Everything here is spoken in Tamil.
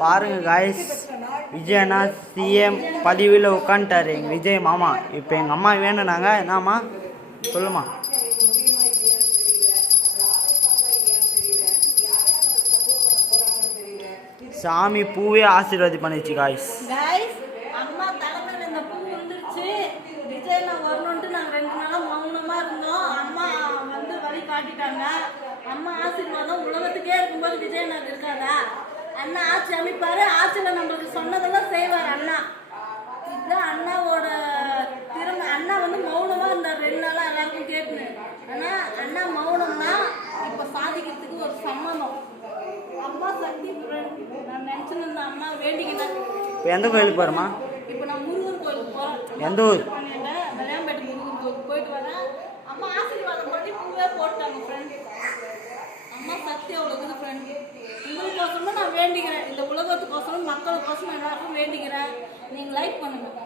பாருங்க காய்ஸ், விஜயண்ணா சிஎம் பதவியில் உட்காந்துட்டாரு எங்கள் விஜய் மாமா. இப்போ எங்கள் அம்மா வேணுனாங்க. என்னம்மா சொல்லுமா? சாமி பூவே ஆசீர்வாதி பண்ணிச்சு காய்ஸ். அம்மா தலைமையில் இந்த பூ வந்துருச்சு. விஜய் நான் வரணுன்ட்டு நாங்கள் 2 நாளாக மௌனமாக இருந்தோம். அம்மா வந்து வழி காட்டிட்டாங்க. அம்மா ஆசீர்வாதம் உலகத்துக்கே இருக்கும்போது விஜய் நாங்கள் இருக்காதா? அண்ணா ஆட்சி அமைப்பாரு. ஆட்சியில் நம்மளுக்கு சொன்னதெல்லாம் செய்வார் அண்ணா. இதுதான் அண்ணாவோட திறமை. அண்ணா வந்து மௌனமாக இருந்தார் 2 நாளாக எல்லாருக்கும் கேட்டுன்னு. ஆனால் அண்ணா மௌனம்னா இப்போ சாதிக்கிறதுக்கு ஒரு சம்மதம். அம்மா சக்தி நான் நினச்சின்னு இருந்தேன். அம்மா வேண்டிக்கிட்டேன். இப்போ எந்த கோயிலுக்கு போகிறோமா? இப்போ நான் முருகன் கோயிலுக்கு போகிறேன். எந்த ஊர்? வெள்ளையாம்பேட்டை முருகன் கோயிலுக்கு போயிட்டு வரேன். அம்மா ஆசீர்வாதம் பண்ணி பூவே போட்டாங்க ஃப்ரெண்டு. அம்மா சக்தி அவ்வளோக்குது ஃப்ரெண்டு. உங்களுக்கோசரம் நான் வேண்டிக்கிறேன். இந்த உலகத்துக்கோசரம் மக்களுக்கோசரம் எல்லாருக்கும் வேண்டிக்கிறேன். நீங்கள் லைக் பண்ணுங்கள்.